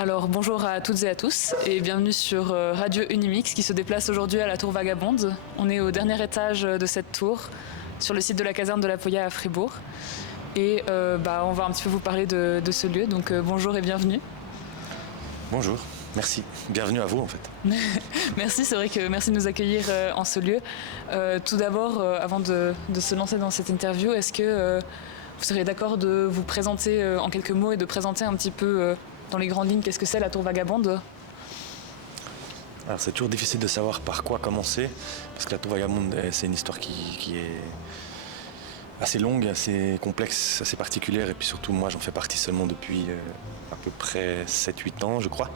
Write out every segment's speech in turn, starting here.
Alors bonjour à toutes et à tous et bienvenue sur Radio Unimix qui se déplace aujourd'hui à la tour Vagabonde. On est au dernier étage de cette tour sur le site de la caserne de la Poya à Fribourg et on va un petit peu vous parler de ce lieu, donc bonjour et bienvenue. Bonjour, merci, bienvenue à vous en fait. Merci, c'est vrai que merci de nous accueillir en ce lieu. Tout d'abord, avant de se lancer dans cette interview, est-ce que vous seriez d'accord de vous présenter en quelques mots et de présenter un petit peu dans les grandes lignes, qu'est-ce que c'est la tour Vagabonde ? Alors c'est toujours difficile de savoir par quoi commencer, parce que la tour Vagabonde, c'est une histoire qui est assez longue, assez complexe, assez particulière, et puis surtout moi j'en fais partie seulement depuis à peu près 7-8 ans je crois,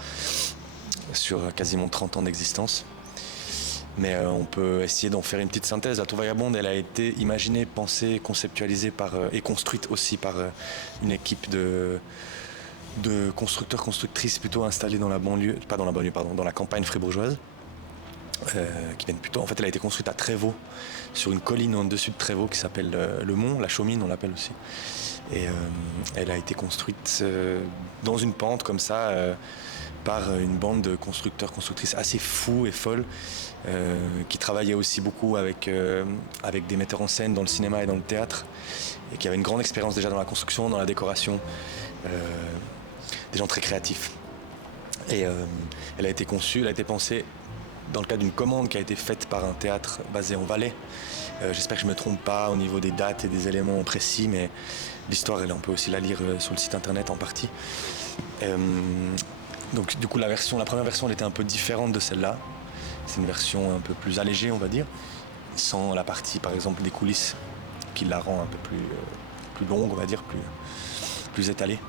sur quasiment 30 ans d'existence. Mais on peut essayer d'en faire une petite synthèse. La tour Vagabonde, elle a été imaginée, pensée, conceptualisée et construite aussi par une équipe de constructeurs, constructrices plutôt installés dans la banlieue, pas dans la banlieue, pardon, dans la campagne fribourgeoise, qui viennent plutôt. En fait, elle a été construite à Trévaux, sur une colline au-dessus de Trévaux qui s'appelle le Mont, la Chaumine, on l'appelle aussi. Et elle a été construite dans une pente comme ça, par une bande de constructeurs, constructrices assez fous et folles, qui travaillaient aussi beaucoup avec des metteurs en scène dans le cinéma et dans le théâtre, et qui avaient une grande expérience déjà dans la construction, dans la décoration. Des gens très créatifs. Et elle a été conçue, elle a été pensée dans le cadre d'une commande qui a été faite par un théâtre basé en Valais. J'espère que je ne me trompe pas au niveau des dates et des éléments précis, mais l'histoire, on peut aussi la lire sur le site internet en partie. Donc du coup, la première version, elle était un peu différente de celle-là. C'est une version un peu plus allégée, on va dire, sans la partie, par exemple, des coulisses qui la rend un peu plus longue, on va dire, plus étalée.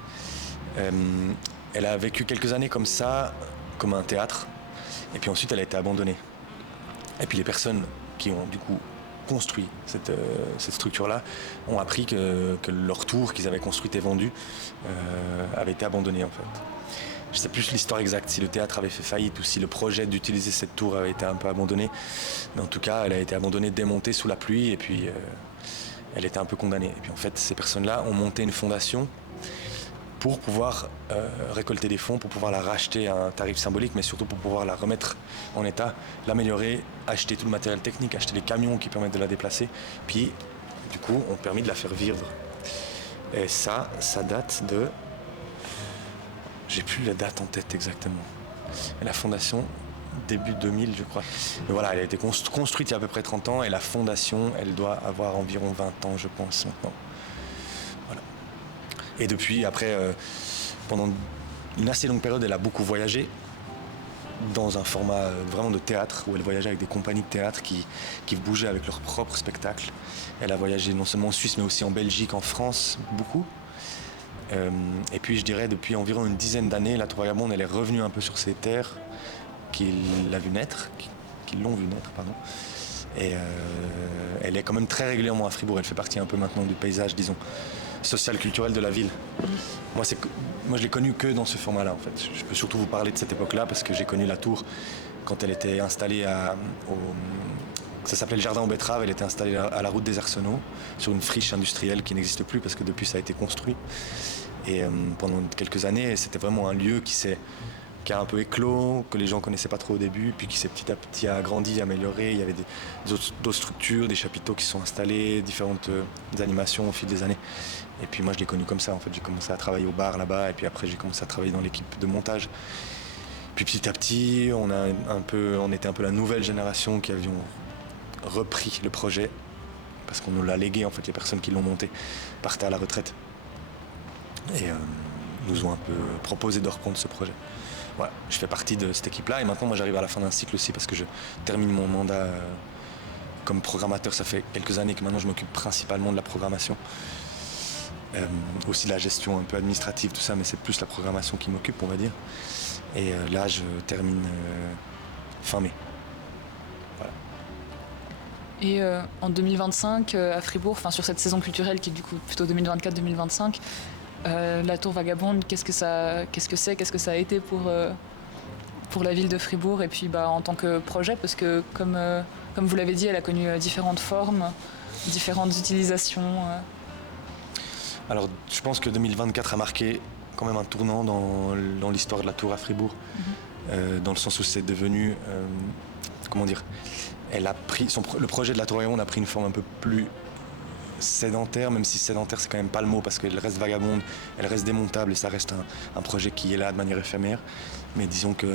Elle a vécu quelques années comme ça, comme un théâtre, et puis ensuite elle a été abandonnée. Et puis les personnes qui ont du coup construit cette structure-là ont appris que leur tour qu'ils avaient construite et vendue avait été abandonnée en fait. Je ne sais plus l'histoire exacte, si le théâtre avait fait faillite ou si le projet d'utiliser cette tour avait été un peu abandonné, mais en tout cas elle a été abandonnée, démontée sous la pluie, et puis elle était un peu condamnée. Et puis en fait ces personnes-là ont monté une fondation pour pouvoir récolter des fonds, pour pouvoir la racheter à un tarif symbolique, mais surtout pour pouvoir la remettre en état, l'améliorer, acheter tout le matériel technique, acheter les camions qui permettent de la déplacer, puis du coup ont permis de la faire vivre. Et ça date de... J'ai plus la date en tête exactement. Et la fondation, début 2000 je crois. Mais voilà, elle a été construite il y a à peu près 30 ans, et la fondation, elle doit avoir environ 20 ans je pense maintenant. Voilà. Et depuis, après, pendant une assez longue période, elle a beaucoup voyagé dans un format vraiment de théâtre, où elle voyageait avec des compagnies de théâtre qui bougeaient avec leurs propres spectacles. Elle a voyagé non seulement en Suisse, mais aussi en Belgique, en France, beaucoup. Et puis, je dirais, depuis environ une dizaine d'années, la tour Vagabonde, elle est revenue un peu sur ses terres, qui l'ont vu naître, pardon. Et elle est quand même très régulièrement à Fribourg. Elle fait partie un peu maintenant du paysage, disons, social-culturel de la ville. Moi, je l'ai connue que dans ce format-là, en fait. Je peux surtout vous parler de cette époque-là, parce que j'ai connu la tour quand elle était installée ça s'appelait le Jardin aux Betteraves. Elle était installée à la route des Arsenaux, sur une friche industrielle qui n'existe plus, parce que depuis, ça a été construit. Et pendant quelques années, c'était vraiment un lieu qui a un peu éclos, que les gens connaissaient pas trop au début, puis qui s'est petit à petit agrandi, amélioré. Il y avait d'autres structures, des chapiteaux qui se sont installés, différentes animations au fil des années. Et puis moi je l'ai connu comme ça en fait, j'ai commencé à travailler au bar là-bas, et puis après j'ai commencé à travailler dans l'équipe de montage. Puis petit à petit, on était un peu la nouvelle génération qui avions repris le projet, parce qu'on nous l'a légué en fait, les personnes qui l'ont monté partaient à la retraite. Et nous ont un peu proposé de reprendre ce projet. Voilà, je fais partie de cette équipe-là, et maintenant moi j'arrive à la fin d'un cycle aussi, parce que je termine mon mandat comme programmateur. Ça fait quelques années que maintenant je m'occupe principalement de la programmation, aussi de la gestion un peu administrative, tout ça, mais c'est plus la programmation qui m'occupe, on va dire. Et là je termine fin mai. Voilà. Et en 2025 à Fribourg, sur cette saison culturelle qui est du coup plutôt 2024-2025, la tour Vagabonde, qu'est-ce que ça a été pour la ville de Fribourg, et puis en tant que projet, parce que comme vous l'avez dit, elle a connu différentes formes, différentes utilisations. Alors je pense que 2024 a marqué quand même un tournant dans l'histoire de la tour à Fribourg, dans le sens où c'est devenu, comment dire, elle a pris le projet de la tour Vagabonde a pris une forme un peu plus sédentaire, même si sédentaire c'est quand même pas le mot parce qu'elle reste vagabonde, elle reste démontable et ça reste un projet qui est là de manière éphémère. Mais disons qu'il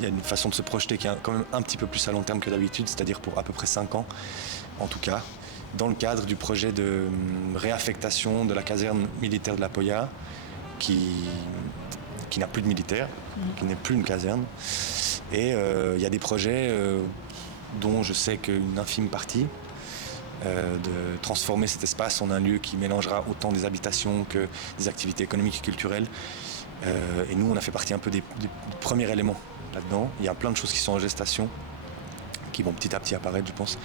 y a une façon de se projeter qui est quand même un petit peu plus à long terme que d'habitude, c'est-à-dire pour à peu près 5 ans en tout cas, dans le cadre du projet de réaffectation de la caserne militaire de la Poya qui n'a plus de militaires, qui n'est plus une caserne. Et il y a des projets dont je sais qu'une infime partie, de transformer cet espace en un lieu qui mélangera autant des habitations que des activités économiques et culturelles. Et nous, on a fait partie un peu du premier élément là-dedans. Il y a plein de choses qui sont en gestation, qui vont petit à petit apparaître, je pense.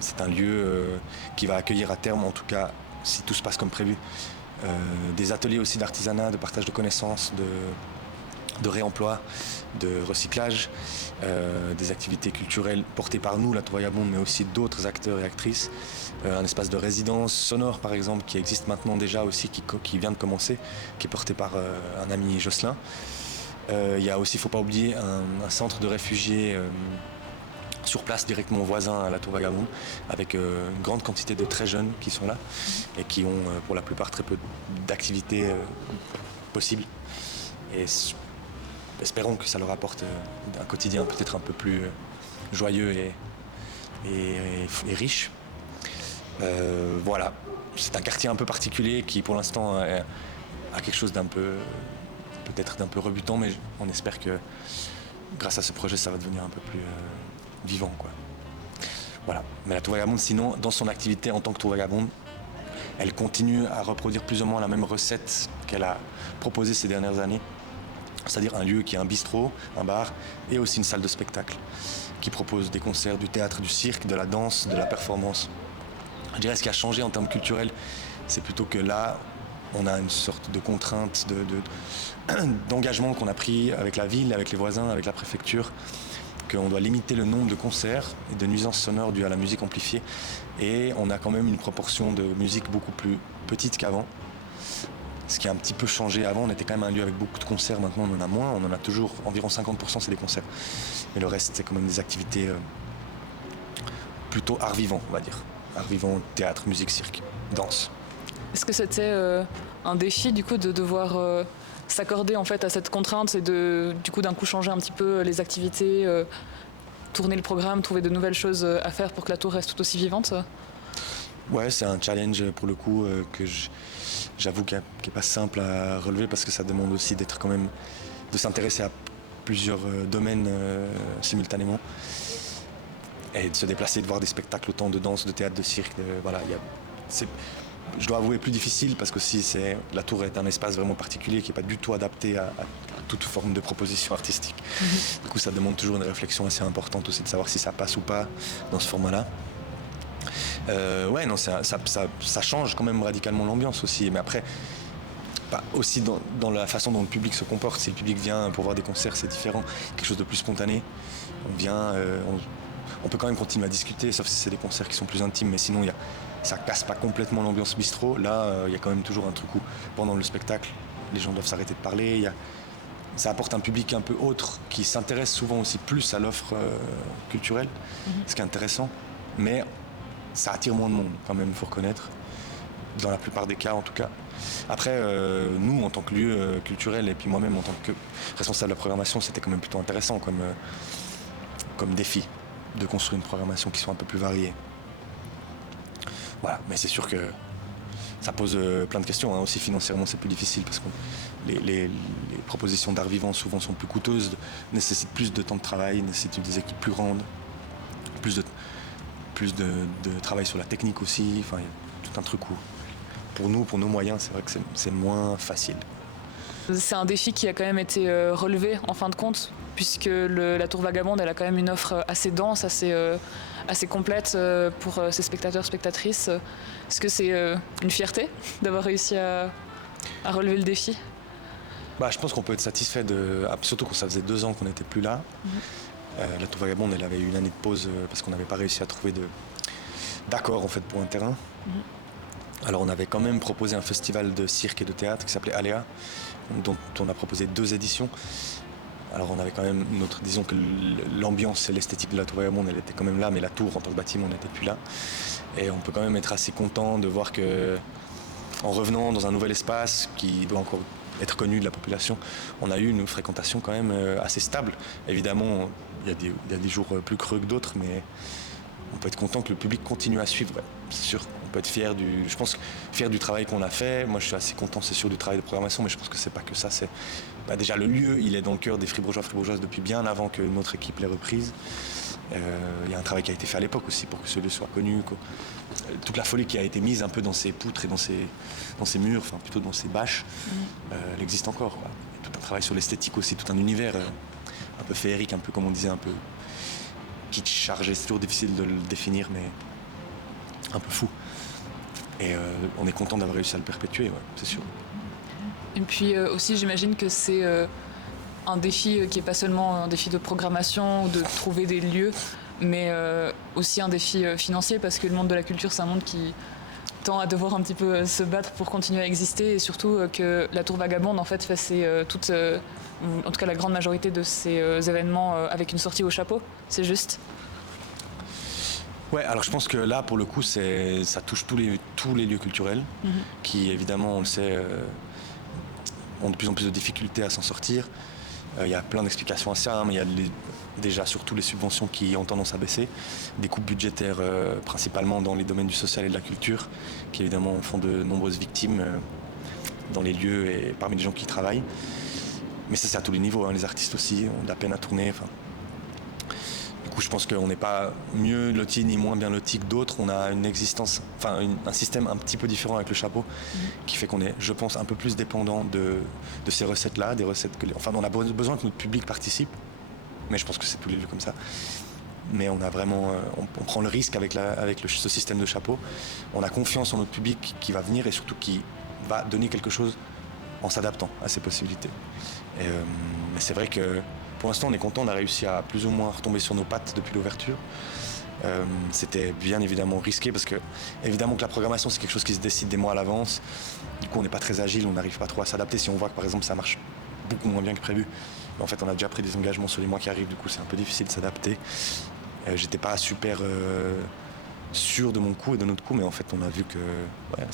C'est un lieu qui va accueillir à terme, en tout cas, si tout se passe comme prévu, des ateliers aussi d'artisanat, de partage de connaissances, de réemploi, de recyclage, des activités culturelles portées par nous, la Tour Vagabonde, mais aussi d'autres acteurs et actrices. Un espace de résidence sonore, par exemple, qui existe maintenant déjà aussi, qui vient de commencer, qui est porté par un ami Jocelyn. Il y a aussi, il ne faut pas oublier, un centre de réfugiés sur place, directement voisin à la Tour Vagabonde, avec une grande quantité de très jeunes qui sont là et qui ont pour la plupart très peu d'activités possibles. Et espérons que ça leur apporte un quotidien peut-être un peu plus joyeux et riche. Voilà, c'est un quartier un peu particulier qui pour l'instant a quelque chose peut-être d'un peu rebutant, mais on espère que grâce à ce projet ça va devenir un peu plus vivant, quoi. Voilà. Mais la Tour Vagabonde, sinon, dans son activité en tant que Tour Vagabonde, elle continue à reproduire plus ou moins la même recette qu'elle a proposée ces dernières années. C'est-à-dire un lieu qui est un bistrot, un bar et aussi une salle de spectacle qui propose des concerts, du théâtre, du cirque, de la danse, de la performance. Je dirais ce qui a changé en termes culturels, c'est plutôt que là, on a une sorte de contrainte d'engagement qu'on a pris avec la ville, avec les voisins, avec la préfecture, qu'on doit limiter le nombre de concerts et de nuisances sonores dues à la musique amplifiée. Et on a quand même une proportion de musique beaucoup plus petite qu'avant. Ce qui a un petit peu changé. Avant, on était quand même un lieu avec beaucoup de concerts. Maintenant, on en a moins. On en a toujours environ 50%, c'est des concerts. Mais le reste, c'est quand même des activités plutôt art vivant, on va dire. Art vivant, théâtre, musique, cirque, danse. Est-ce que c'était un défi du coup de devoir s'accorder en fait à cette contrainte et du coup d'un coup changer un petit peu les activités, tourner le programme, trouver de nouvelles choses à faire pour que la tour reste tout aussi vivante? Ouais, c'est un challenge pour le coup que j'avoue qui n'est pas simple à relever parce que ça demande aussi d'être quand même, de s'intéresser à plusieurs domaines simultanément et de se déplacer, de voir des spectacles autant de danse, de théâtre, de cirque. Voilà, je dois avouer plus difficile parce que la tour est un espace vraiment particulier qui n'est pas du tout adapté à toute forme de proposition artistique. Du coup, ça demande toujours une réflexion assez importante aussi de savoir si ça passe ou pas dans ce format-là. Ouais, non, ça change quand même radicalement l'ambiance aussi. Mais après, aussi dans la façon dont le public se comporte. Si le public vient pour voir des concerts, c'est différent. Quelque chose de plus spontané. On vient, on peut quand même continuer à discuter, sauf si c'est des concerts qui sont plus intimes. Mais sinon, ça casse pas complètement l'ambiance bistrot. Là, il y a quand même toujours un truc où, pendant le spectacle, les gens doivent s'arrêter de parler. Ça apporte un public un peu autre qui s'intéresse souvent aussi plus à l'offre culturelle, ce qui est intéressant. Mais ça attire moins de monde quand même, il faut reconnaître, dans la plupart des cas en tout cas. Après, nous en tant que lieu culturel et puis moi-même en tant que responsable de la programmation, c'était quand même plutôt intéressant comme défi de construire une programmation qui soit un peu plus variée. Voilà, mais c'est sûr que ça pose plein de questions, hein. Aussi financièrement c'est plus difficile parce que les propositions d'art vivant souvent sont plus coûteuses, nécessitent plus de temps de travail, nécessitent des équipes plus grandes, plus de travail sur la technique aussi. Enfin, il y a tout un truc où, pour nous, pour nos moyens, c'est vrai que c'est moins facile. C'est un défi qui a quand même été relevé en fin de compte, puisque la Tour Vagabonde, elle a quand même une offre assez dense, assez complète pour ses spectateurs, spectatrices. Est-ce que c'est une fierté d'avoir réussi à relever le défi? Je pense qu'on peut être satisfait, surtout quand ça faisait 2 ans qu'on n'était plus là. La Tour Vagabonde, elle avait eu une année de pause parce qu'on n'avait pas réussi à trouver d'accord en fait, pour un terrain. Alors on avait quand même proposé un festival de cirque et de théâtre qui s'appelait Aléa, dont on a proposé 2 éditions. Alors on avait quand même disons que l'ambiance et l'esthétique de la Tour Vagabonde, elle était quand même là, mais la tour en tant que bâtiment n'était plus là. Et on peut quand même être assez content de voir que, en revenant dans un nouvel espace qui doit encore être connu de la population, on a eu une fréquentation quand même assez stable. Évidemment, il y a des jours plus creux que d'autres, mais on peut être content que le public continue à suivre. Ouais. C'est sûr, on peut être fier fier du travail qu'on a fait. Moi, je suis assez content, c'est sûr, du travail de programmation, mais je pense que c'est pas que ça. C'est déjà le lieu, il est dans le cœur des Fribourgeois, Fribourgeoises depuis bien avant que notre équipe l'ait reprise. Il y a un travail qui a été fait à l'époque aussi pour que ce lieu soit connu. Toute la folie qui a été mise un peu dans ces poutres et dans ces murs, enfin plutôt dans ces bâches, elle existe encore. Quoi. Tout un travail sur l'esthétique aussi, tout un univers un peu féerique, un peu comme on disait, un peu kitsch, chargé. C'est toujours difficile de le définir, mais un peu fou. Et on est content d'avoir réussi à le perpétuer, ouais, c'est sûr. Et puis aussi, j'imagine que c'est un défi qui n'est pas seulement un défi de programmation ou de trouver des lieux, mais aussi un défi financier, parce que le monde de la culture, c'est un monde qui tend à devoir un petit peu se battre pour continuer à exister, et surtout que la Tour Vagabonde en fait en tout cas la grande majorité de ces événements avec une sortie au chapeau, c'est juste? Ouais, alors je pense que là, pour le coup, ça touche tous les lieux culturels, qui évidemment, on le sait, ont de plus en plus de difficultés à s'en sortir. Il y a plein d'explications à ça, mais il y a déjà surtout les subventions qui ont tendance à baisser, des coupes budgétaires principalement dans les domaines du social et de la culture, qui évidemment font de nombreuses victimes dans les lieux et parmi les gens qui y travaillent. Mais ça, c'est à tous les niveaux, hein. Les artistes aussi ont de la peine à tourner. Du coup, je pense qu'on n'est pas mieux loti ni moins bien loti que d'autres. On a une existence, un système un petit peu différent avec le chapeau, qui fait qu'on est, je pense, un peu plus dépendant de ces recettes-là, des recettes on a besoin que notre public participe. Mais je pense que c'est tous les lieux comme ça. Mais on a vraiment, on prend le risque avec ce système de chapeau. On a confiance en notre public qui va venir et surtout qui va donner quelque chose en s'adaptant à ces possibilités. Mais c'est vrai que pour l'instant, on est content, on a réussi à plus ou moins retomber sur nos pattes depuis l'ouverture. C'était bien évidemment risqué parce que évidemment que la programmation, c'est quelque chose qui se décide des mois à l'avance. Du coup, on n'est pas très agile, on n'arrive pas trop à s'adapter. Si on voit que par exemple ça marche beaucoup moins bien que prévu, en fait, on a déjà pris des engagements sur les mois qui arrivent, du coup, c'est un peu difficile de s'adapter. J'étais pas super sûr de mon coup et de notre coup, mais en fait, on a vu que le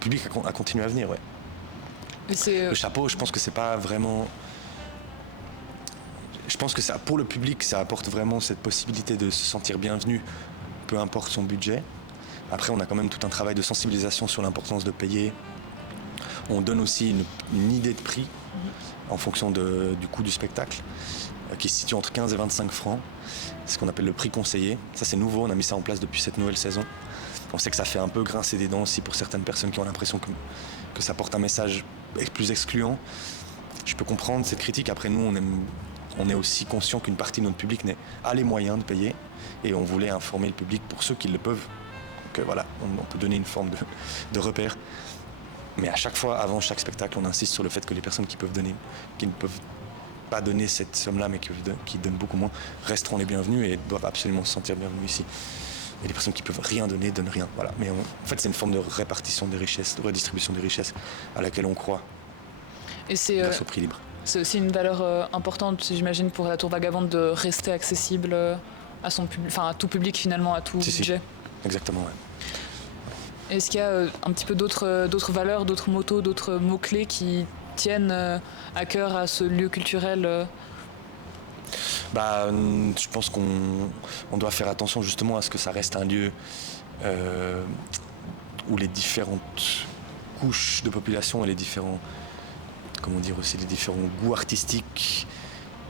public a continué à venir. Ouais. Le chapeau, je pense que c'est pas vraiment. Je pense que ça, pour le public, ça apporte vraiment cette possibilité de se sentir bienvenu, peu importe son budget. Après, on a quand même tout un travail de sensibilisation sur l'importance de payer. On donne aussi une idée de prix en fonction du coût du spectacle, qui se situe entre 15 et 25 francs. C'est ce qu'on appelle le prix conseillé. Ça, c'est nouveau, on a mis ça en place depuis cette nouvelle saison. On sait que ça fait un peu grincer des dents aussi pour certaines personnes qui ont l'impression que ça porte un message plus excluant. Je peux comprendre cette critique. Après, nous, on est aussi conscient qu'une partie de notre public a les moyens de payer, et on voulait informer le public pour ceux qui le peuvent. Donc voilà, on peut donner une forme de repère. Mais à chaque fois, avant chaque spectacle, on insiste sur le fait que les personnes qui ne peuvent pas donner cette somme-là, mais qui donnent beaucoup moins, resteront les bienvenus et doivent absolument se sentir bienvenus ici. Et les personnes qui peuvent rien donner, donnent rien. Voilà. Mais en fait, c'est une forme de répartition des richesses, de redistribution des richesses à laquelle on croit. Et grâce au prix libre. C'est aussi une valeur importante, j'imagine, pour la Tour Vagabonde de rester accessible à tout public finalement, à tout budget. Exactement, ouais. Est-ce qu'il y a un petit peu d'autres valeurs, d'autres motos, d'autres mots-clés qui tiennent à cœur à ce lieu culturel Je pense qu'on doit faire attention justement à ce que ça reste un lieu où les différentes couches de population et les différents goûts artistiques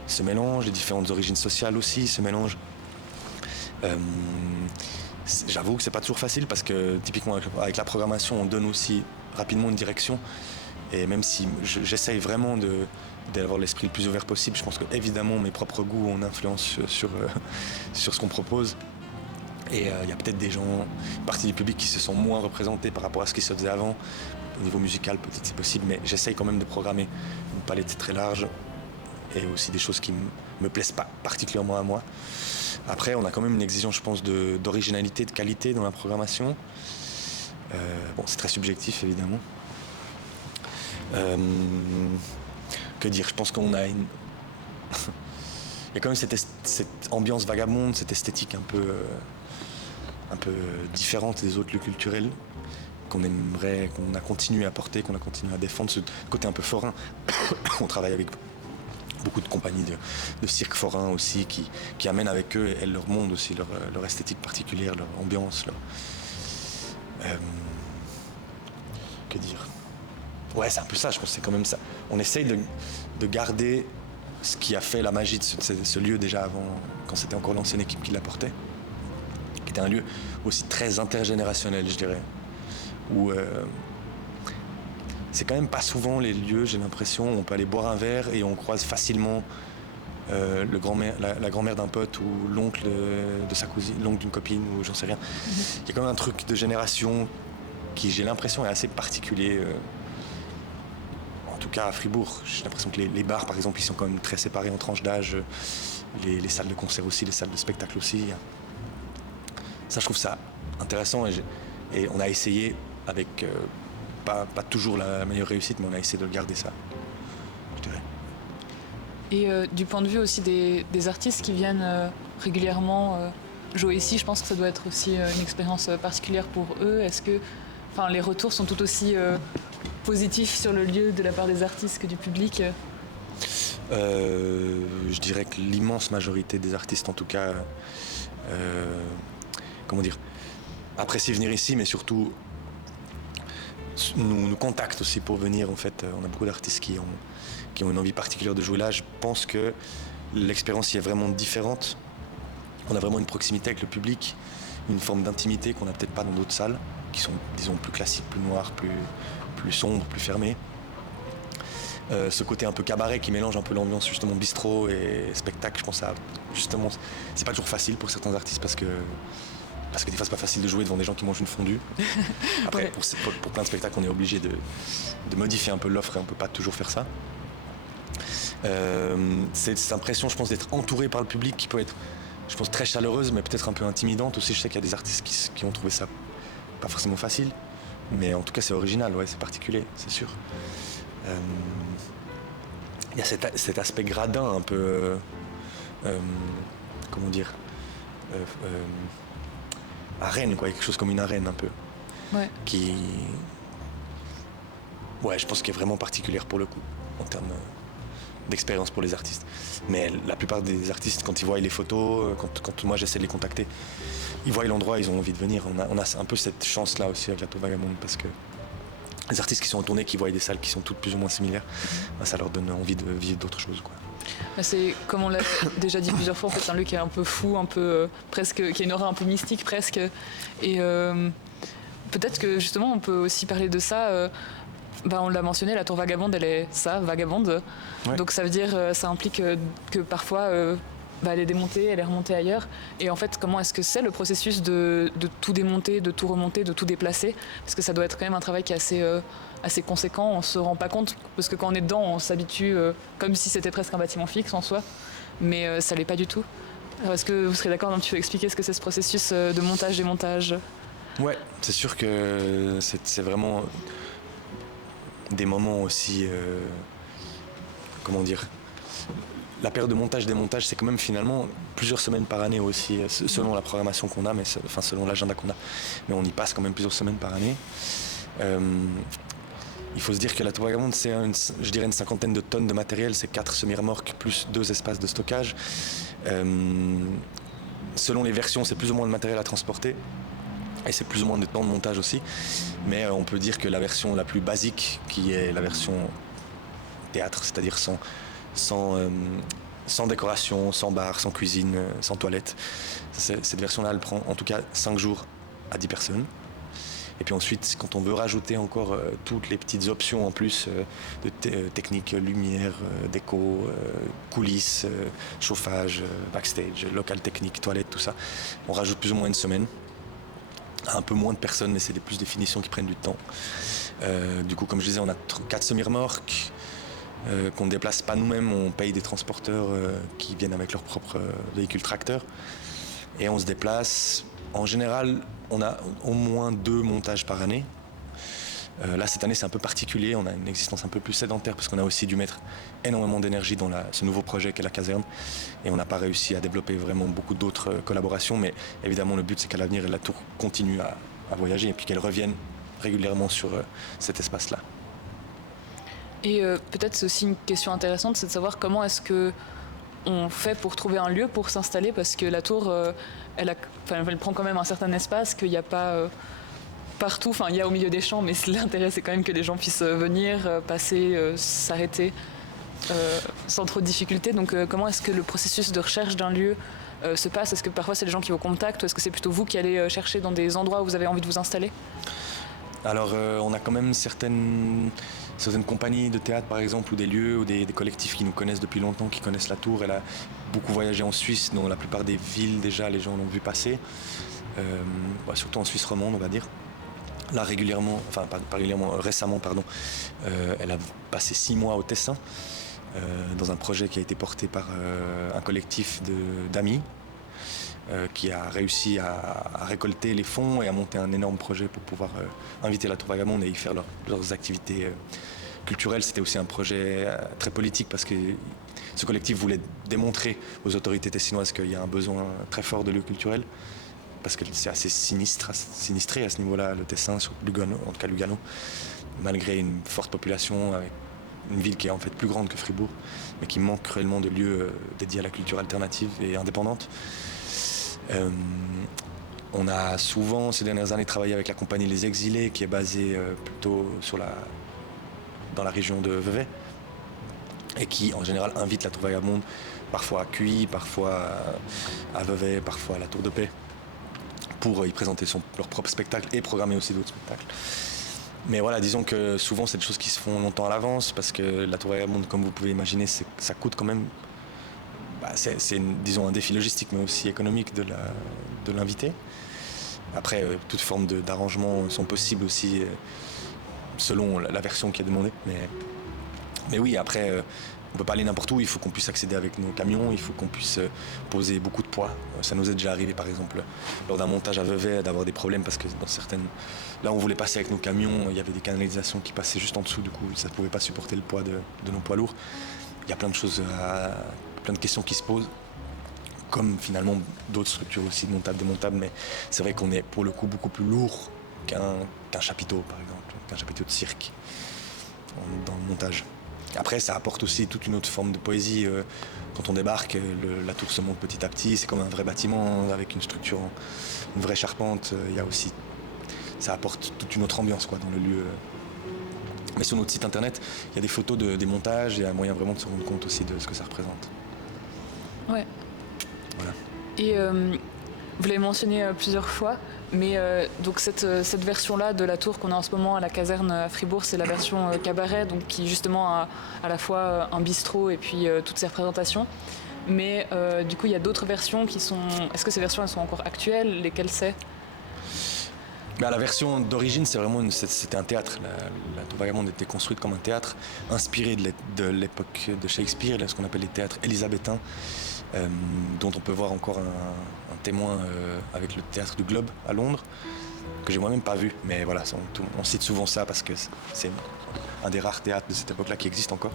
se mélangent, les différentes origines sociales aussi se mélangent. J'avoue que c'est pas toujours facile parce que typiquement avec la programmation, on donne aussi rapidement une direction, et même si j'essaye vraiment d'avoir l'esprit le plus ouvert possible, je pense que évidemment mes propres goûts ont une influence sur ce qu'on propose. Et il y a peut-être une partie du public qui se sont moins représentés par rapport à ce qui se faisait avant. Au niveau musical, peut-être c'est possible, mais j'essaye quand même de programmer une palette très large et aussi des choses qui me plaisent pas particulièrement à moi. Après, on a quand même une exigence, je pense, d'originalité, de qualité dans la programmation. Bon, c'est très subjectif, évidemment. Que dire? Je pense qu'on a une... Il y a quand même cette ambiance vagabonde, cette esthétique un peu différente des autres lieux culturels qu'on a continué à porter, qu'on a continué à défendre, ce côté un peu forain. On travaille avec beaucoup de compagnies de cirque forain aussi qui amènent avec eux et leur monde aussi, leur esthétique particulière, leur ambiance. Que dire? Ouais, c'est un peu ça, je pense que c'est quand même ça. On essaye de garder ce qui a fait la magie de ce lieu déjà avant, quand c'était encore l'ancienne équipe qui l'apportait, qui était un lieu aussi très intergénérationnel, je dirais, où c'est quand même pas souvent les lieux, j'ai l'impression, où on peut aller boire un verre et on croise facilement la grand-mère d'un pote ou l'oncle de sa cousine, l'oncle d'une copine ou j'en sais rien. Il y a quand même un truc de génération qui, j'ai l'impression, est assez particulier. En tout cas à Fribourg, j'ai l'impression que les bars, par exemple, ils sont quand même très séparés en tranches d'âge. Les salles de concert aussi, les salles de spectacle aussi. Ça, je trouve ça intéressant et on a essayé avec pas toujours la meilleure réussite, mais on a essayé de le garder ça, je dirais. Et du point de vue aussi des artistes qui viennent régulièrement jouer ici, je pense que ça doit être aussi une expérience particulière pour eux. Est-ce que les retours sont tout aussi positifs sur le lieu de la part des artistes que du public? Je dirais que l'immense majorité des artistes, en tout cas, apprécient venir ici, mais surtout nous contactent aussi pour venir. En fait, on a beaucoup d'artistes qui ont une envie particulière de jouer là. Je pense que l'expérience y est vraiment différente. On a vraiment une proximité avec le public, une forme d'intimité qu'on n'a peut-être pas dans d'autres salles, qui sont, disons, plus classiques, plus noires, plus sombres, plus fermées. Ce côté un peu cabaret qui mélange un peu l'ambiance justement bistrot et spectacle, je pense à justement, c'est pas toujours facile pour certains artistes parce que des fois c'est pas facile de jouer devant des gens qui mangent une fondue. Après Ouais. pour plein de spectacles on est obligé de modifier un peu l'offre et on peut pas toujours faire ça. C'est cette impression, je pense, d'être entouré par le public qui peut être, je pense, très chaleureuse mais peut-être un peu intimidante aussi. Je sais qu'il y a des artistes qui ont trouvé ça pas forcément facile, mais en tout cas c'est original, ouais, c'est particulier, c'est sûr. Il y a cet aspect gradin un peu, comment dire, arène, quoi, quelque chose comme une arène un peu, Ouais. qui, ouais, je pense qu'il est vraiment particulière pour le coup, en termes d'expérience pour les artistes. Mais la plupart des artistes, quand ils voient les photos, quand moi j'essaie de les contacter, ils voient l'endroit, ils ont envie de venir. On a un peu cette chance-là aussi avec la Tour Vagabonde, parce que les artistes qui sont en tournée, qui voient des salles qui sont toutes plus ou moins similaires, ça leur donne envie de vivre d'autres choses, quoi. C'est, comme on l'a déjà dit plusieurs fois, en fait, c'est un lieu qui est un peu fou, un peu presque, qui a une aura un peu mystique presque. Et peut-être que justement on peut aussi parler de ça. On l'a mentionné, la Tour Vagabonde, elle est ça, vagabonde. Ouais. Donc ça veut dire, ça implique que parfois elle est démontée, elle est remontée ailleurs. Et en fait, comment est-ce que c'est le processus de tout démonter, de tout remonter, de tout déplacer? Parce que ça doit être quand même un travail qui est assez conséquent. On se rend pas compte, parce que quand on est dedans, on s'habitue comme si c'était presque un bâtiment fixe en soi. Mais ça l'est pas du tout. Alors, est-ce que vous serez d'accord, donc tu veux expliquer ce que c'est ce processus de montage, démontage? Ouais, c'est sûr que c'est vraiment des moments aussi, comment dire, la période de montage-démontage, c'est quand même finalement plusieurs semaines par année aussi, selon la programmation qu'on a, mais selon l'agenda qu'on a. Mais on y passe quand même plusieurs semaines par année. Il faut se dire que la Tour Vagabonde, c'est je dirais une cinquantaine de tonnes de matériel, c'est 4 semi-remorques plus 2 espaces de stockage. Selon les versions, c'est plus ou moins de matériel à transporter. Et c'est plus ou moins de temps de montage aussi. Mais on peut dire que la version la plus basique, qui est la version théâtre, c'est-à-dire sans décoration, sans bar, sans cuisine, sans toilette, cette version-là, elle prend en tout cas 5 jours à 10 personnes. Et puis ensuite, quand on veut rajouter encore toutes les petites options en plus de technique, lumière, déco, coulisses, chauffage, backstage, local technique, toilette, tout ça, on rajoute plus ou moins une semaine. Un peu moins de personnes, mais c'est plus des finitions qui prennent du temps. Du coup, comme je disais, on a 4 semi-remorques qu'on ne déplace pas nous-mêmes. On paye des transporteurs qui viennent avec leur propre véhicule tracteur. Et on se déplace En général, on a au moins 2 montages par année. Là, cette année, c'est un peu particulier. On a une existence un peu plus sédentaire parce qu'on a aussi dû mettre énormément d'énergie dans ce nouveau projet qu'est la caserne. Et on n'a pas réussi à développer vraiment beaucoup d'autres collaborations. Mais évidemment, le but, c'est qu'à l'avenir, la tour continue à voyager et puis qu'elle revienne régulièrement sur cet espace-là. Et peut-être c'est aussi une question intéressante, c'est de savoir comment est-ce qu'on fait pour trouver un lieu pour s'installer, parce que la tour, elle prend quand même un certain espace, qu'il n'y a pas... partout, il y a au milieu des champs, mais l'intérêt c'est quand même que les gens puissent venir, passer, s'arrêter sans trop de difficultés. Donc comment est-ce que le processus de recherche d'un lieu se passe? Est-ce que parfois c'est les gens qui vous contactent, ou est-ce que c'est plutôt vous qui allez chercher dans des endroits où vous avez envie de vous installer? Alors on a quand même certaines compagnies de théâtre par exemple, ou des lieux, ou des collectifs qui nous connaissent depuis longtemps, qui connaissent la tour. Elle a beaucoup voyagé en Suisse, dans la plupart des villes déjà les gens l'ont vu passer, surtout en Suisse romande on va dire. Là régulièrement, récemment, elle a passé 6 mois au Tessin, dans un projet qui a été porté par un collectif d'amis qui a réussi à récolter les fonds et à monter un énorme projet pour pouvoir inviter la Tour Vagabonde et y faire leurs activités culturelles. C'était aussi un projet très politique parce que ce collectif voulait démontrer aux autorités tessinoises qu'il y a un besoin très fort de lieux culturels, parce que c'est assez sinistré à ce niveau-là, le Tessin, sur Lugano, en tout cas Lugano, malgré une forte population, avec une ville qui est en fait plus grande que Fribourg, mais qui manque cruellement de lieux dédiés à la culture alternative et indépendante. On a souvent, ces dernières années, travaillé avec la compagnie Les Exilés, qui est basée plutôt dans la région de Vevey, et qui, en général, invite la Tour Vagabonde, parfois à Cuy, parfois à Vevey, parfois à la Tour de Paix, pour y présenter leur propre spectacle et programmer aussi d'autres spectacles. Mais voilà, disons que souvent, c'est des choses qui se font longtemps à l'avance, parce que la Tour Vagabonde, comme vous pouvez imaginer, ça coûte quand même... c'est disons un défi logistique mais aussi économique de l'inviter. Après, toutes formes d'arrangements sont possibles aussi selon la version qui est demandée. Mais oui, après, on ne peut pas aller n'importe où, il faut qu'on puisse accéder avec nos camions, il faut qu'on puisse poser beaucoup de poids. Ça nous est déjà arrivé par exemple lors d'un montage à Vevey d'avoir des problèmes parce que dans certaines... Là où on voulait passer avec nos camions, il y avait des canalisations qui passaient juste en dessous, du coup ça ne pouvait pas supporter le poids de nos poids lourds. Il y a plein de choses plein de questions qui se posent, comme finalement d'autres structures aussi montables, démontables, mais c'est vrai qu'on est pour le coup beaucoup plus lourd qu'un chapiteau par exemple, qu'un chapiteau de cirque dans le montage. Après ça apporte aussi toute une autre forme de poésie, quand on débarque, la tour se monte petit à petit, c'est comme un vrai bâtiment avec une structure, une vraie charpente, il y a aussi, ça apporte toute une autre ambiance dans le lieu. Mais sur notre site internet, il y a des photos des montages, et il y a moyen vraiment de se rendre compte aussi de ce que ça représente. Ouais. Voilà. Et vous l'avez mentionné plusieurs fois, mais donc cette version-là de la tour qu'on a en ce moment à la caserne à Fribourg, c'est la version cabaret, donc qui justement a à la fois un bistrot et puis toutes ces représentations. Mais du coup, il y a d'autres versions qui sont... Est-ce que ces versions, elles sont encore actuelles? Lesquelles c'est? La version d'origine, c'était un théâtre. La Tour Vagabonde était construite comme un théâtre, inspiré de l'époque de Shakespeare, ce qu'on appelle les théâtres élisabétains, dont on peut voir encore un témoin avec le théâtre du Globe à Londres, que j'ai moi-même pas vu. Mais voilà, on cite souvent ça parce que c'est un des rares théâtres de cette époque-là qui existe encore.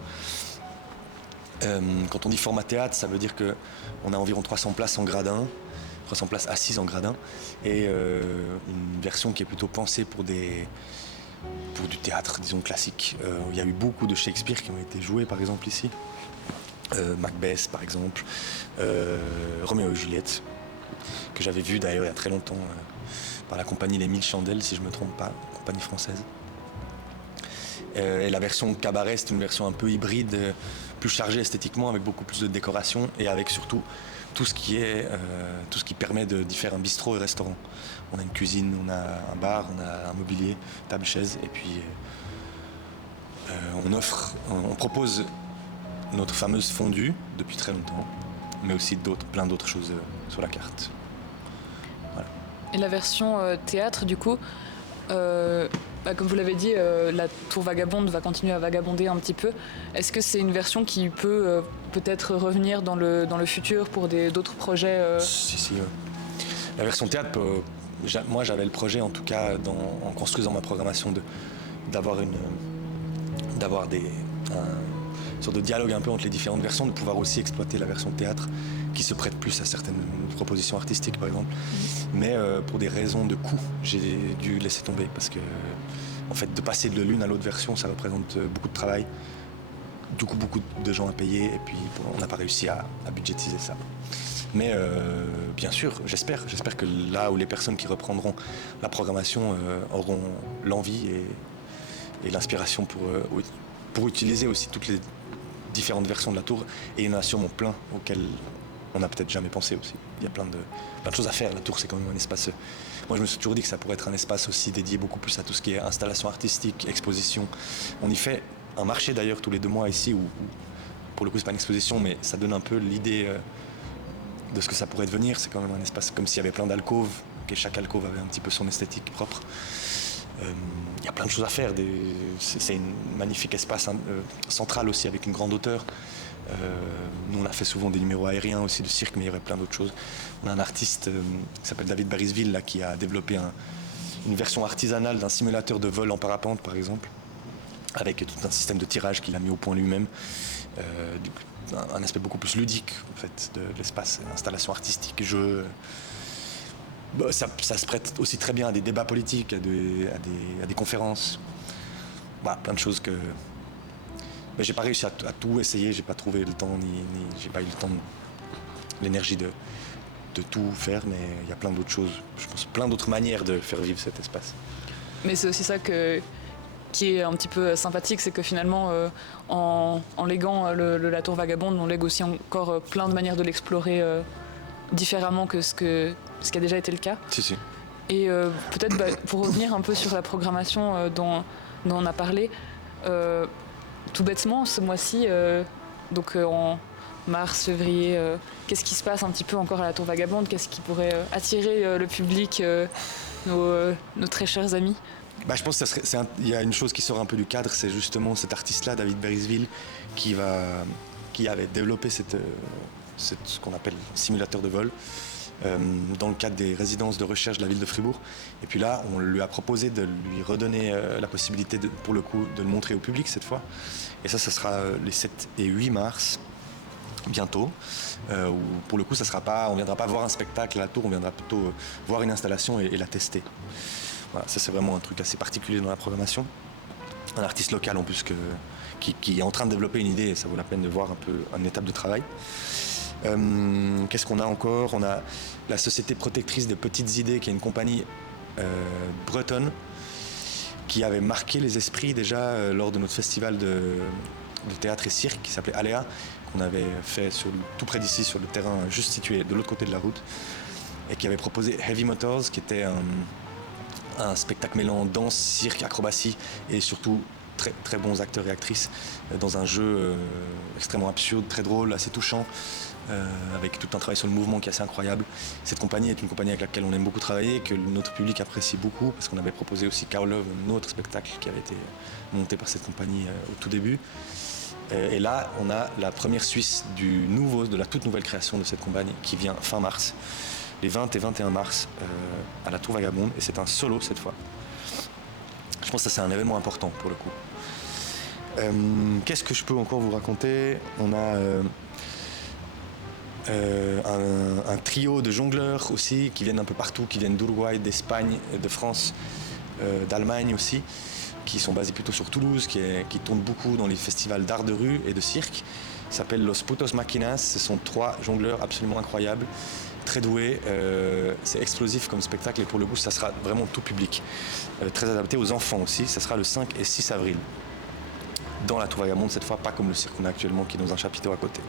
Quand on dit format théâtre, ça veut dire qu'on a environ 300 places en gradin, 300 places assises en gradin, et une version qui est plutôt pensée pour du théâtre, disons, classique. Il y a eu beaucoup de Shakespeare qui ont été joués, par exemple, ici. Macbeth, par exemple, Roméo et Juliette, que j'avais vu d'ailleurs il y a très longtemps par la compagnie Les Mille Chandelles, si je ne me trompe pas, compagnie française. Et la version cabaret, c'est une version un peu hybride, plus chargée esthétiquement, avec beaucoup plus de décoration et avec surtout tout ce qui permet d'y faire un bistrot et restaurant. On a une cuisine, on a un bar, on a un mobilier, table, chaise, et puis on propose notre fameuse fondue depuis très longtemps, mais aussi plein d'autres choses sur la carte. Voilà. Et la version théâtre, du coup, comme vous l'avez dit, la Tour Vagabonde va continuer à vagabonder un petit peu. Est-ce que c'est une version qui peut peut-être revenir dans le futur pour d'autres projets Si, ouais. La version théâtre, moi j'avais le projet en tout cas en construisant ma programmation d'avoir une sorte de dialogue un peu entre les différentes versions, de pouvoir aussi exploiter la version théâtre qui se prête plus à certaines propositions artistiques par exemple. Mais pour des raisons de coût, j'ai dû laisser tomber parce que en fait de passer de l'une à l'autre version ça représente beaucoup de travail, du coup beaucoup de gens à payer et puis on n'a pas réussi à budgétiser ça. Mais bien sûr, j'espère que là où les personnes qui reprendront la programmation auront l'envie et l'inspiration pour utiliser aussi toutes les différentes versions de la tour. Et il y en a sûrement plein auxquelles on n'a peut-être jamais pensé aussi. Il y a plein de choses à faire. La tour, c'est quand même un espace... Moi, je me suis toujours dit que ça pourrait être un espace aussi dédié beaucoup plus à tout ce qui est installation artistique, exposition. On y fait un marché d'ailleurs tous les 2 mois ici, où pour le coup, c'est pas une exposition, mais ça donne un peu l'idée de ce que ça pourrait devenir. C'est quand même un espace comme s'il y avait plein d'alcôves, que chaque alcôve avait un petit peu son esthétique propre. Il y a plein de choses à faire. C'est un magnifique espace central aussi avec une grande hauteur. Nous on a fait souvent des numéros aériens aussi de cirque, mais il y aurait plein d'autres choses. On a un artiste qui s'appelle David Barisville là, qui a développé une version artisanale d'un simulateur de vol en parapente par exemple, avec tout un système de tirage qu'il a mis au point lui-même. Un aspect beaucoup plus ludique en fait, de l'espace, installation artistique, jeu. Ça se prête aussi très bien à des débats politiques, à des conférences. Plein de choses que... j'ai pas réussi à tout essayer, j'ai pas trouvé le temps, j'ai pas eu le temps, l'énergie de tout faire, mais il y a plein d'autres choses, je pense, plein d'autres manières de faire vivre cet espace. Mais c'est aussi ça qui est un petit peu sympathique, c'est que finalement, en léguant la tour vagabonde, on lègue aussi encore plein de manières de l'explorer différemment que ce qui a déjà été le cas. Si. Et peut-être pour revenir un peu sur la programmation dont on a parlé, tout bêtement, ce mois-ci, donc en mars, février, qu'est-ce qui se passe un petit peu encore à la tour vagabonde? Qu'est-ce qui pourrait attirer le public, nos très chers amis? Je pense qu'il y a une chose qui sort un peu du cadre, c'est justement cet artiste-là, David Barisville, qui avait développé ce qu'on appelle simulateur de vol dans le cadre des résidences de recherche de la ville de Fribourg. Et puis là, on lui a proposé de lui redonner la possibilité, pour le coup, de le montrer au public cette fois. Et ça sera les 7 et 8 mars, bientôt. Où pour le coup, on ne viendra pas voir un spectacle à la tour, on viendra plutôt voir une installation et la tester. Voilà, ça c'est vraiment un truc assez particulier dans la programmation. Un artiste local en plus qui est en train de développer une idée, et ça vaut la peine de voir un peu une étape de travail. Qu'est-ce qu'on a encore? On a la Société protectrice des petites idées, qui est une compagnie bretonne qui avait marqué les esprits déjà lors de notre festival de théâtre et cirque qui s'appelait Aléa, qu'on avait fait tout près d'ici sur le terrain juste situé de l'autre côté de la route, et qui avait proposé Heavy Motors, qui était un spectacle mêlant danse, cirque, acrobatie et surtout très, très bons acteurs et actrices dans un jeu extrêmement absurde, très drôle, assez touchant, avec tout un travail sur le mouvement qui est assez incroyable. Cette compagnie est une compagnie avec laquelle on aime beaucoup travailler, que notre public apprécie beaucoup, parce qu'on avait proposé aussi Cow Love, un autre spectacle qui avait été monté par cette compagnie au tout début. Et là, on a la première Suisse de la toute nouvelle création de cette compagnie qui vient fin mars, les 20 et 21 mars, à la Tour Vagabonde, et c'est un solo cette fois. Je pense que ça c'est un événement important pour le coup. Qu'est-ce que je peux encore vous raconter? On a un trio de jongleurs aussi qui viennent un peu partout, qui viennent d'Uruguay, d'Espagne, de France, d'Allemagne aussi, qui sont basés plutôt sur Toulouse, qui tournent beaucoup dans les festivals d'art de rue et de cirque. Ça s'appelle Los Putos Maquinas. Ce sont 3 jongleurs absolument incroyables, très doués. C'est explosif comme spectacle et pour le coup, ça sera vraiment tout public. Très adapté aux enfants aussi. Ça sera le 5 et 6 avril. Dans la Tour Vagabonde, cette fois, pas comme le cirque qu'on a actuellement qui est dans un chapiteau à côté.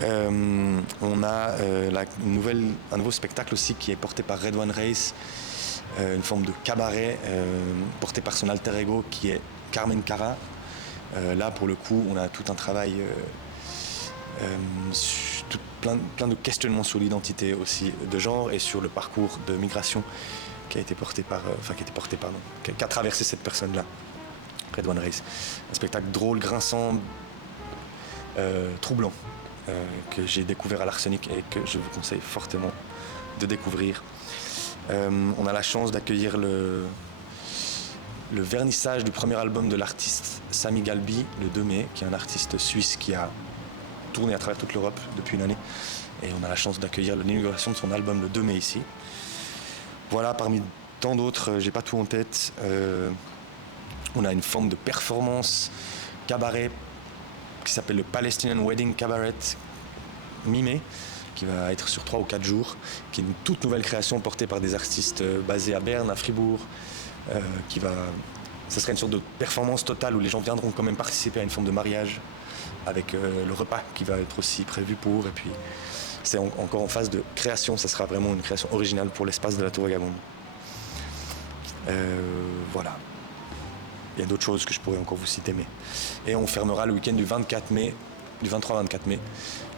On a un nouveau spectacle aussi qui est porté par Red One Race, une forme de cabaret porté par son alter ego qui est Carmen Cara. Là pour le coup on a tout un travail, plein de questionnements sur l'identité aussi de genre et sur le parcours de migration qui a traversé cette personne-là, Red One Race. Un spectacle drôle, grinçant, troublant, que j'ai découvert à l'Arsenic et que je vous conseille fortement de découvrir. On a la chance d'accueillir le vernissage du premier album de l'artiste Sami Galbi le 2 mai, qui est un artiste suisse qui a tourné à travers toute l'Europe depuis une année. Et on a la chance d'accueillir l'inauguration de son album le 2 mai ici. Voilà, parmi tant d'autres, j'ai pas tout en tête. On a une forme de performance cabaret qui s'appelle le Palestinian Wedding Cabaret mi-mai, qui va être sur 3 ou 4 jours, qui est une toute nouvelle création portée par des artistes basés à Berne, à Fribourg, ça serait une sorte de performance totale où les gens viendront quand même participer à une forme de mariage avec le repas qui va être aussi prévu pour, et puis c'est encore en phase de création, ça sera vraiment une création originale pour l'espace de la Tour Vagabonde. Voilà. Il y a d'autres choses que je pourrais encore vous citer, et on fermera le week-end du 23-24 mai,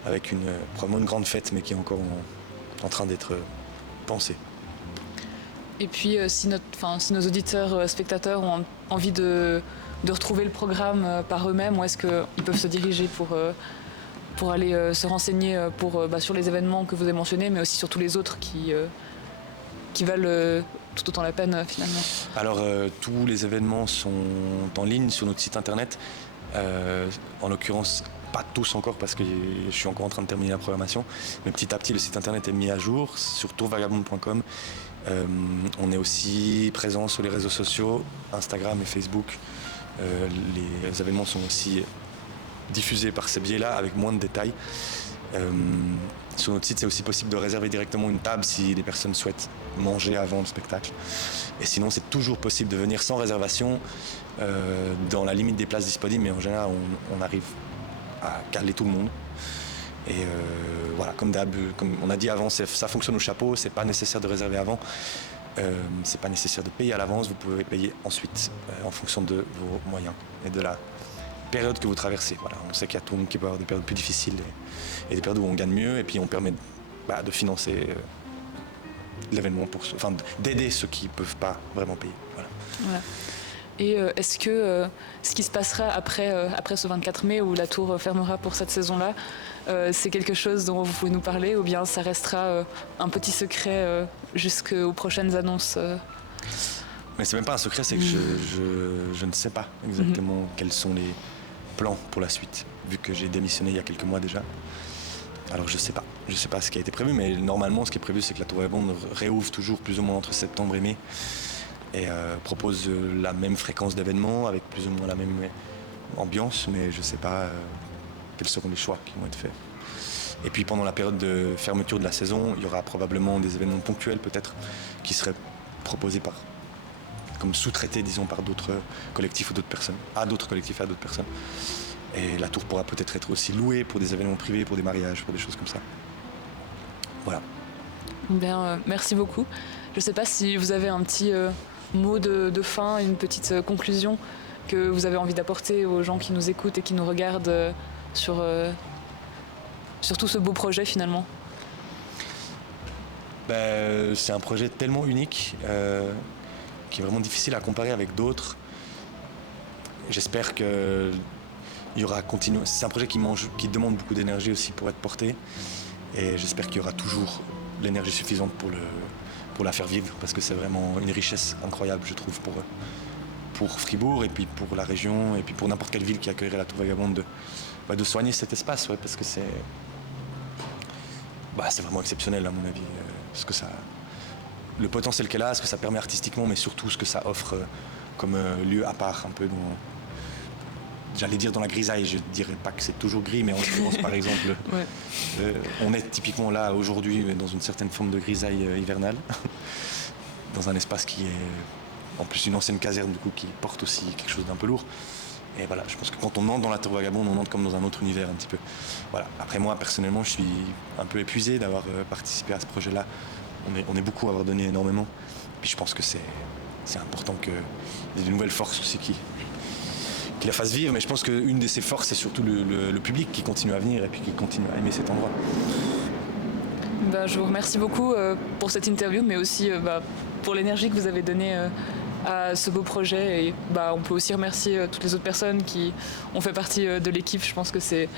avec probablement une grande fête, mais qui est encore en train d'être pensée. Et puis, si nos auditeurs, spectateurs ont envie de retrouver le programme par eux-mêmes, où est-ce qu'ils peuvent se diriger pour aller se renseigner sur les événements que vous avez mentionnés, mais aussi sur tous les autres qui valent tout autant la peine finalement? Alors, tous les événements sont en ligne sur notre site internet. En l'occurrence, pas tous encore parce que je suis encore en train de terminer la programmation, mais petit à petit le site internet est mis à jour sur tourvagabonde.com. On est aussi présent sur les réseaux sociaux, Instagram et Facebook. Les événements sont aussi diffusés par ces biais-là avec moins de détails. Sur notre site, c'est aussi possible de réserver directement une table si les personnes souhaitent manger avant le spectacle. Et sinon, c'est toujours possible de venir sans réservation dans la limite des places disponibles, mais en général, on arrive à caler tout le monde. Et voilà, comme on a dit avant, ça fonctionne au chapeau, c'est pas nécessaire de réserver avant, c'est pas nécessaire de payer à l'avance, vous pouvez payer ensuite en fonction de vos moyens et de la période que vous traversez. Voilà, on sait qu'il y a tout le monde qui peut avoir des périodes plus difficiles et des périodes où on gagne mieux, et puis on permet de financer l'événement, d'aider ceux qui ne peuvent pas vraiment payer. Voilà. Et est-ce que ce qui se passera après ce 24 mai où la tour fermera pour cette saison-là, c'est quelque chose dont vous pouvez nous parler, ou bien ça restera un petit secret jusqu'aux prochaines annonces Mais c'est même pas un secret, c'est que je ne sais pas exactement quels sont les plans pour la suite, vu que j'ai démissionné il y a quelques mois déjà. Alors je sais pas ce qui a été prévu, mais normalement ce qui est prévu, c'est que la Tour Vagabonde réouvre toujours plus ou moins entre septembre et mai, et propose la même fréquence d'événements avec plus ou moins la même ambiance, mais je ne sais pas quels seront les choix qui vont être faits. Et puis pendant la période de fermeture de la saison, il y aura probablement des événements ponctuels peut-être qui seraient proposés comme sous-traités, disons, par d'autres collectifs ou d'autres personnes, à d'autres collectifs et à d'autres personnes. Et la tour pourra peut-être être aussi louée pour des événements privés, pour des mariages, pour des choses comme ça. Voilà. Bien, merci beaucoup. Je ne sais pas si vous avez un petit mot de fin, une petite conclusion que vous avez envie d'apporter aux gens qui nous écoutent et qui nous regardent sur tout ce beau projet finalement. C'est un projet tellement unique qui est vraiment difficile à comparer avec d'autres. J'espère que il y aura c'est un projet qui demande beaucoup d'énergie aussi pour être porté, et j'espère qu'il y aura toujours l'énergie suffisante pour la faire vivre, parce que c'est vraiment une richesse incroyable, je trouve, pour Fribourg et puis pour la région et puis pour n'importe quelle ville qui accueillerait la Tour Vagabonde de soigner cet espace, parce que c'est vraiment exceptionnel à mon avis, ce que le potentiel qu'elle a, ce que ça permet artistiquement, mais surtout ce que ça offre comme lieu à part, un peu j'allais dire dans la grisaille, je dirais pas que c'est toujours gris, mais en l'occurrence par exemple, on est typiquement là aujourd'hui dans une certaine forme de grisaille hivernale, dans un espace qui est en plus une ancienne caserne du coup qui porte aussi quelque chose d'un peu lourd. Et voilà, je pense que quand on entre dans la Tour Vagabonde, on entre comme dans un autre univers un petit peu. Voilà. Après moi personnellement, je suis un peu épuisé d'avoir participé à ce projet-là. On est beaucoup à avoir donné énormément. Puis je pense que c'est important qu'il y ait de nouvelles forces aussi qui la fassent vivre. Mais je pense qu'une de ces forces, c'est surtout le public qui continue à venir et puis qui continue à aimer cet endroit. Je vous remercie beaucoup pour cette interview, mais aussi pour l'énergie que vous avez donnée à ce beau projet. Et on peut aussi remercier toutes les autres personnes qui ont fait partie de l'équipe. Je pense que c'est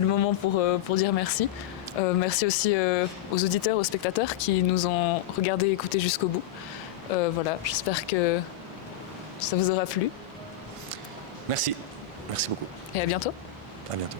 le moment pour dire merci. Merci aussi aux auditeurs, aux spectateurs qui nous ont regardés et écoutés jusqu'au bout. Voilà, j'espère que ça vous aura plu. Merci beaucoup. Et à bientôt. À bientôt.